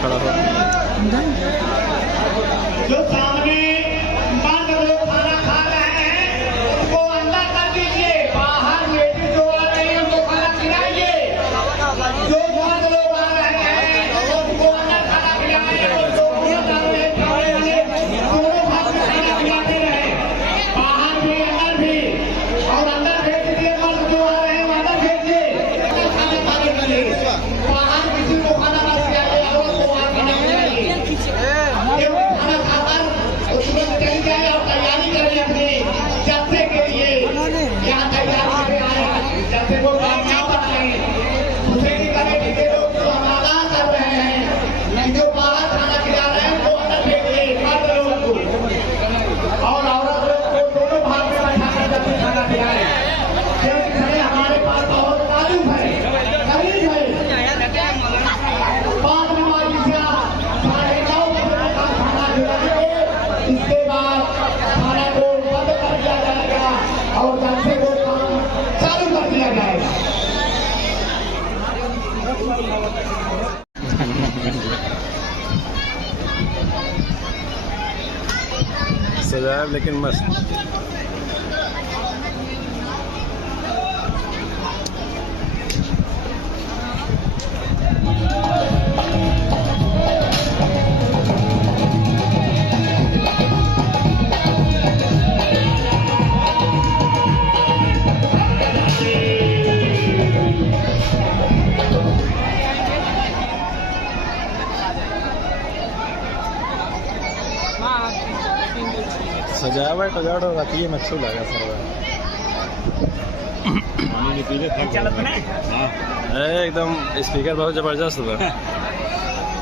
खड़ा हो जो सामने मर्द लोग खाना खा रहे हैं उनको अंदर कर दीजिए, बाहर लेडीज जो आ रही है उनको खाना खिलाइए। जो मर्द लोग आ रहे हैं उनको अंदर खाना खिलाइए, दोनों भाग में खाना खिलाते रहे, बाहर भी अंदर भी। और अंदर भेज दिए, मर्द जो आ रहे हैं अंदर भेजिए, खाना खाने के लिए। बाहर किसी को खाना मत खिलाइए, औरत को वहाँ खाना खिलाइए। खाना खाकर उसमें चली जाए और तैयारी करें अपने जलसे के लिए। यहाँ तैयारी से आए जलसे को कामयाब बनाए। दूसरे की कमेटी के लोग जो हमारा कर रहे हैं, जो बाहर खाना खिला रहे हैं वो अंदर भेजिए मर्द लोगों को, और औरत लोग को दोनों भाग में बैठाकर जल्दी खाना खिलाए। हमारे पास बहुत तारीफ है, गरीब है। बाद में मालिका 9:30 बजे तक खाना खिलाएंगे। इसके बाद खाना को बंद कर दिया जाएगा और जलसे को काम चालू कर दिया जाएगा। सजाया लेकिन मस्त। सजावट वजावट रहती है, मच्छू लगा सर एकदम स्पीकर बहुत जबरदस्त हुआ।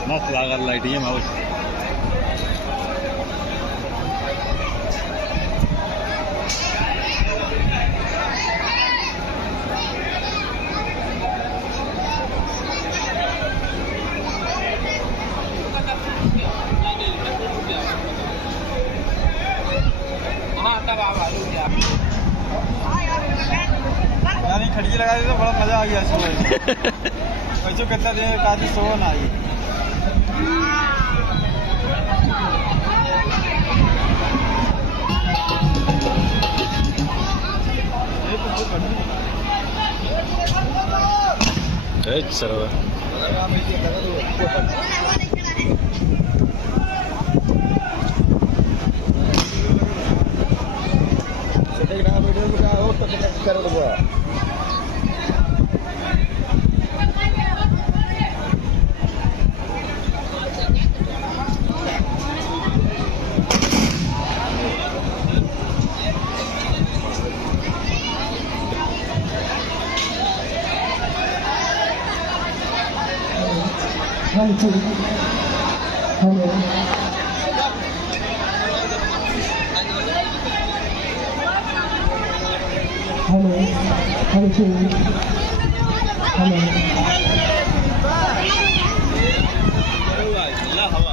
मस्त लागल लाइटिंग बहुत। यानी खड़की लगा दी तो बड़ा मजा आ गया सुबह। बच्चों कितना देर काफी सो ना आई। Sir hello hello hello hello